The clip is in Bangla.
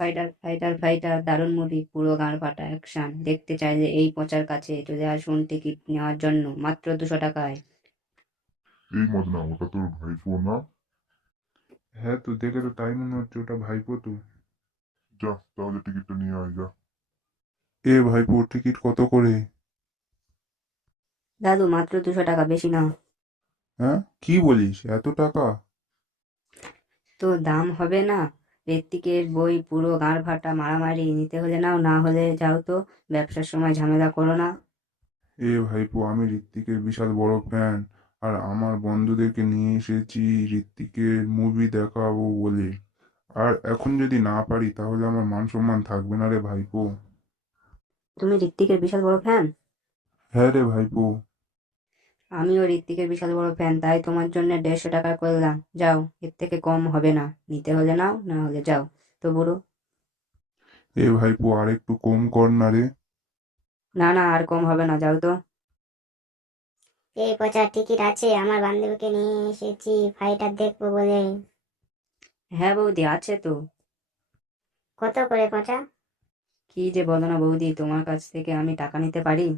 ফাইটার ফাইটার ফাইটার দারুণ মুভি, পুরো গাঁড় ফাটা অ্যাকশন। দেখতে চাইলে এই পচার কাছে চলে আসুন টিকিট নেওয়ার জন্য, মাত্র 200 টাকায়। এই মদনা, ওটা তোর ভাইপো না? হ্যাঁ, তো দেখে তো তাই মনে হচ্ছে ওটা ভাইপো তো। যা তাহলে টিকিটটা নিয়ে আয় যা। এ ভাইপো, টিকিট কত করে? দাদু মাত্র 200 টাকা, বেশি না। হ্যাঁ, কি বলিস, এত টাকা? তো দাম হবে না? ঋত্বিকের বই, পুরো গাঁড় ফাটা মারামারি, নিতে হলে নাও, না হলে যাও তো। ব্যবসার সময় ঝামেলা করো না। এ ভাইপো, আমি ঋত্বিকের বিশাল বড় ফ্যান। আর আমার বন্ধুদেরকে নিয়ে এসেছি ঋত্বিকের মুভি দেখাবো বলে। আর এখন যদি না পারি তাহলে আমার মান সম্মান থাকবে না রে ভাইপো। তুমি ঋত্বিকের বিশাল বড় ফ্যান? হ্যাঁ রে ভাইপো। আমিও ঋত্বিকের বিশাল বড় ফ্যান, তাই তোমার জন্য 150 টাকা করলাম। যাও, এর থেকে কম হবে না। নিতে হলে নাও, না হলে যাও তো বুড়ো। এ ভাইপো, আর একটু কম কর না রে। না না, আর কম হবে না, যাও তো। এই পচার টিকিট আছে, আমার বান্ধবীকে নিয়ে এসেছি ফাইটার দেখবো বলে। হ্যাঁ বৌদি, আছে তো। কত করে পচা? কি যে বলো না বৌদি, তোমার কাছ থেকে আমি টাকা নিতে পারি?